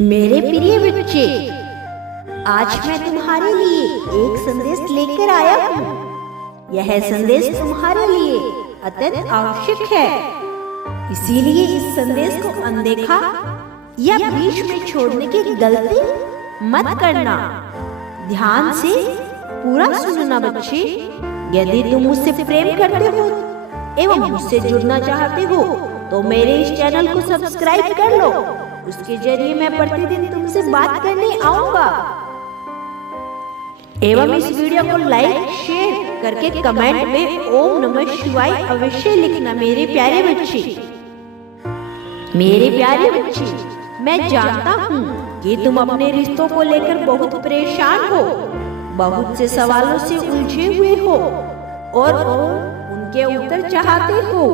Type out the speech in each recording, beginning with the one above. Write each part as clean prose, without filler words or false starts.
मेरे प्रिय बच्चे, आज मैं तुम्हारे लिए एक संदेश लेकर आया हूँ। यह संदेश तुम्हारे लिए अत्यंत आवश्यक है, इसीलिए इस संदेश को अनदेखा या बीच में छोड़ने की गलती मत करना। ध्यान से पूरा सुनना बच्चे। यदि तुम मुझसे प्रेम करते हो एवं मुझसे जुड़ना चाहते हो तो मेरे इस चैनल को सब्सक्राइब कर लो। उसके जरिए मैं प्रतिदिन तुमसे बात करने आऊंगा एवं इस वीडियो को लाइक शेयर करके कमेंट में ओम नमः शिवाय अवश्य लिखना। मेरे प्यारे बच्चे, मैं जानता हूँ कि तुम अपने रिश्तों को लेकर बहुत परेशान हो, बहुत से सवालों से उलझे हुए हो और उनके उत्तर चाहते हो।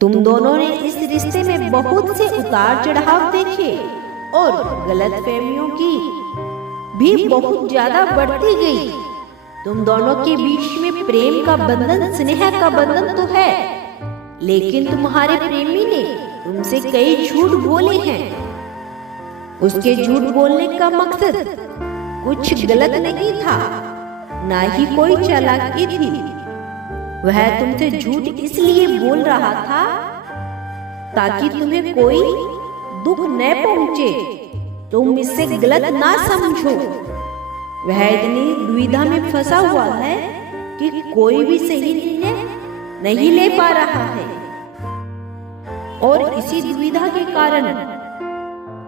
तुम दोनों ने इस रिश्ते में बहुत से उतार चढ़ाव देखे और गलतफहमियों की भी बहुत ज्यादा बढ़ती गई। तुम दोनों के बीच में प्रेम का बंधन, स्नेह का बंधन तो है, लेकिन तुम्हारे प्रेमी ने तुमसे कई झूठ बोले हैं। उसके झूठ बोलने का मकसद कुछ गलत नहीं था, ना ही कोई चालाकी थी। वह तुमसे झूठ इसलिए बोल रहा था ताकि तुम्हें कोई दुख न पहुंचे, तुम इससे गलत ना समझो। वह इतनी दुविधा में फंसा हुआ है कि कोई भी सही निर्णय नहीं ले पा रहा है और इसी दुविधा के कारण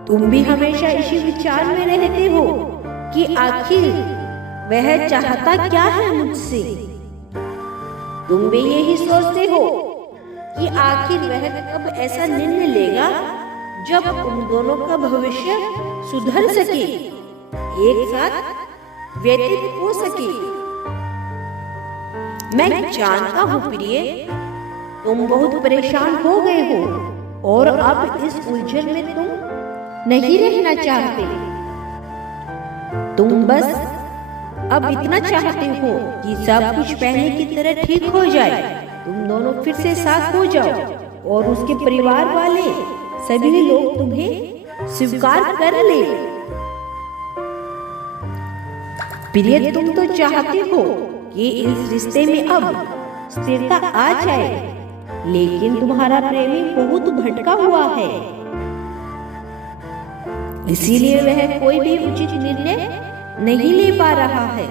तुम भी हमेशा इसी विचार में रहते हो कि आखिर वह चाहता क्या है मुझसे। तुम भी यही सोचते हो कि आखिर वह कब ऐसा निर्णय लेगा जब तुम दोनों का भविष्य सुधर सके, एक साथ व्यतीत हो सके। मैं जानता हूँ प्रिय, तुम बहुत परेशान हो गए हो और अब इस उलझन में तुम नहीं रहना चाहते। तुम बस अब इतना चाहते हो कि सब कुछ पहले की तरह ठीक हो जाए, तुम दोनों फिर से साथ हो जाओ और उसके परिवार वाले सभी लोग तुम्हें स्वीकार कर ले। प्रिय, तुम तो चाहते हो कि इस रिश्ते में अब स्थिरता आ जाए, लेकिन तुम्हारा प्रेमी बहुत भटका हुआ है, इसीलिए वह कोई भी उचित निर्णय नहीं ले पा रहा है।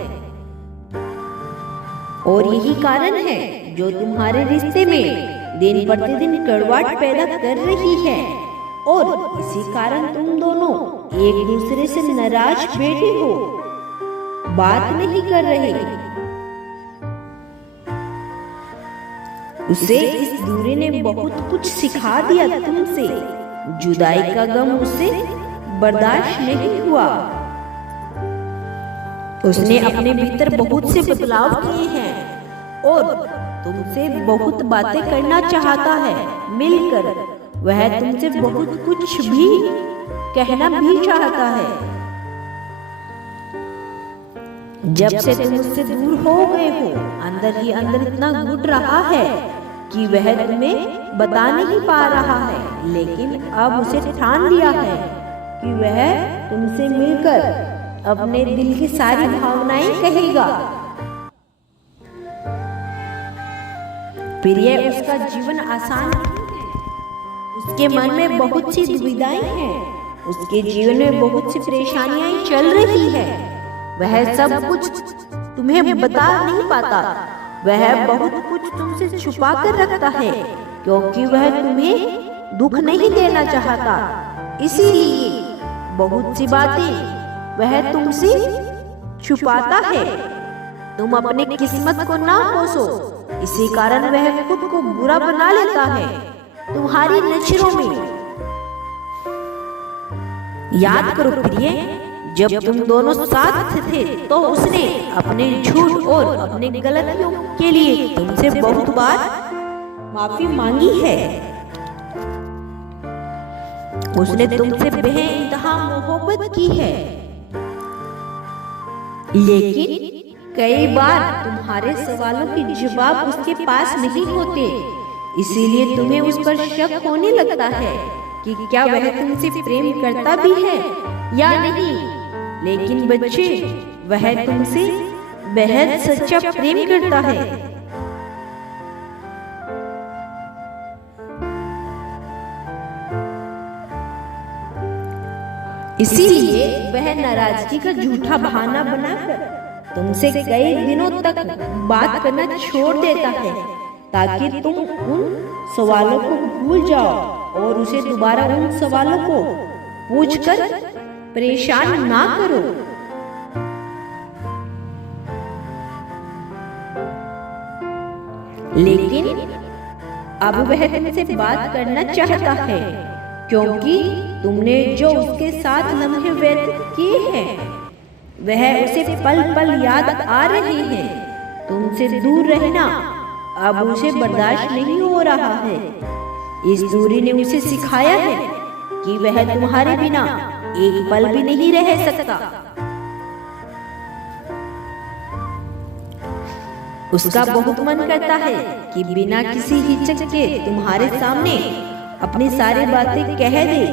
और यही कारण है जो तुम्हारे रिश्ते में दिन प्रतिदिन कड़वाहट पैदा कर रही है और इसी कारण तुम दोनों एक दूसरे से नाराज बैठे हो, बात नहीं कर रहे। उसे इस दूरी ने बहुत कुछ सिखा दिया तुमसे। जुदाई का गम उसे बर्दाश्त नहीं हुआ। उसने अपने भीतर बहुत से बदलाव किए हैं और तुमसे बहुत बातें करना चाहता है। मिलकर वह तुमसे बहुत कुछ भी कहना भी चाहता है। जब से तुम उससे दूर हो गए हो, अंदर ही अंदर इतना घुट रहा है कि वह तुम्हें बता नहीं पा रहा है, लेकिन अब उसे ठान लिया है कि वह तुमसे मिलकर अपने दिल की सारी भावनाएं कहेगा। प्रिय, उसका जीवन आसान नहीं है, उसके मन में बहुत सी दुविधाएं हैं, उसके जीवन में बहुत सी परेशानियां चल रही है। वह सब कुछ तुम्हें बता नहीं पाता, वह बहुत कुछ तुमसे छुपा कर रखता है क्योंकि वह तुम्हें दुख नहीं देना चाहता। इसीलिए बहुत सी बातें वह तुमसे छुपाता है। तुम अपनी किस्मत को ना कोसो, इसी कारण वह खुद को बुरा बना लेता है तुम्हारी नजरों में। याद करो प्रिय, जब तुम दोनों साथ थे तो उसने अपने झूठ और अपने गलतियों के लिए तुमसे बहुत बार माफी मांगी है। उसने तुमसे बेइंतहा मोहब्बत की है, लेकिन कई बार तुम्हारे सवालों के जवाब उसके पास नहीं होते, इसीलिए तुम्हें उस पर शक होने लगता है कि क्या वह तुमसे प्रेम करता भी है या नहीं, लेकिन बच्चे वह तुमसे बेहद सच्चा प्रेम करता है। इसीलिए वह नाराजगी का झूठा बहाना बनाकर तुमसे कई दिनों तक बात करना छोड़ देता है, ताकि तुम उन सवालों को भूल जाओ और उसे दोबारा उन सवालों को पूछकर परेशान ना करो। लेकिन अब वह तुमसे बात करना चाहता है, क्योंकि तुमने जो उसके साथ लम्हे व्यतीत किए हैं वह उसे पल पल याद आ रहे हैं। तुमसे दूर रहना अब उसे बर्दाश्त नहीं हो रहा है। इस दूरी ने उसे सिखाया है कि वह तुम्हारे बिना एक पल भी नहीं रह सकता। उसका बहुत मन करता है कि बिना किसी हिचक के तुम्हारे सामने अपनी सारी बातें कह दे,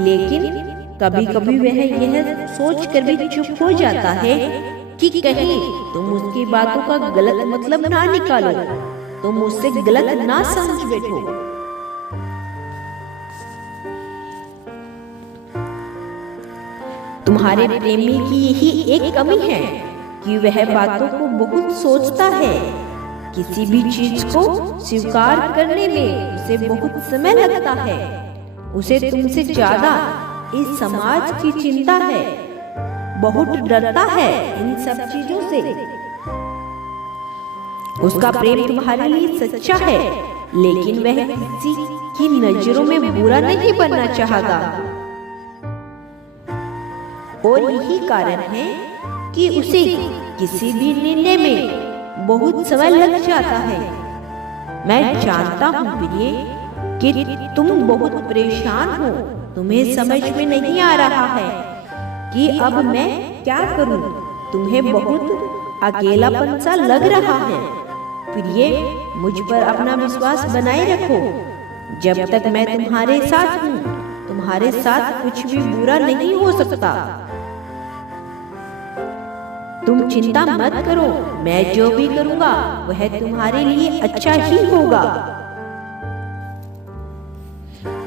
लेकिन कभी कभी वह यह सोच कर भी चुप हो जाता है कि कहीं तुम उसकी बातों का गलत मतलब ना निकालो, तुम उससे गलत ना समझ बैठो। तुम्हारे प्रेमी की यही एक कमी है कि वह बातों को बहुत सोचता है। किसी भी चीज को स्वीकार करने में उसे बहुत समय लगता है। उसे तुमसे ज्यादा इस समाज की चिंता है, बहुत डरता है इन सब चीजों से। उसका प्रेम तुम्हारे लिए सच्चा है, लेकिन वह किसी की नजरों में बुरा नहीं बनना चाहता। और यही कारण है कि उसे किसी भी निर्णय में बहुत समय लग जाता है। मैं जानता हूँ प्रिय कि तुम बहुत परेशान हो। तुम्हें समझ में नहीं आ रहा है कि अब मैं क्या करूं। तुम्हें बहुत अकेलापन सा लग रहा है। प्रिय, मुझ पर अपना विश्वास बनाए रखो। जब तक मैं तुम्हारे साथ हूँ, तुम्हारे साथ कुछ भी बुरा नहीं हो सकता। तुम चिंता मत करो, मैं जो भी करूँगा वह तुम्हारे लिए अच्छा ही होगा।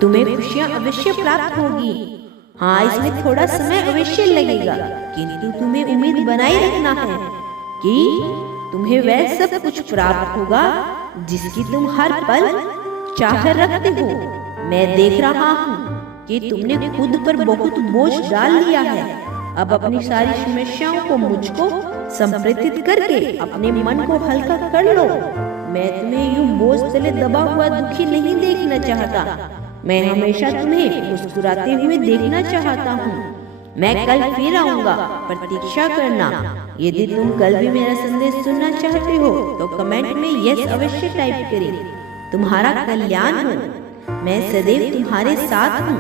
तुम्हें खुशियाँ अवश्य प्राप्त होगी। हाँ, इसमें थोड़ा समय अवश्य लगेगा, किंतु तुम्हें उम्मीद बनाए रखना है कि तुम्हें वह सब कुछ प्राप्त होगा जिसकी तुम हर पल चाह रखते हो। मैं देख रहा हूँ कि तुमने खुद पर बहुत बोझ डाल लिया है। अब अपनी सारी समस्याओं को मुझको समर्पित करके अपने मन को हल्का कर लो। मैं तुम्हें यूं बोझ तले दबा हुआ दुखी नहीं देखना चाहता। मैं हमेशा तुम्हें मुस्कुराते हुए देखना चाहता हूँ। मैं कल फिर आऊँगा, प्रतीक्षा करना। यदि तुम कल भी मेरा संदेश सुनना चाहते हो तो कमेंट में यस अवश्य टाइप करें। तुम्हारा कल्याण हो। मैं सदैव तुम्हारे साथ हूँ।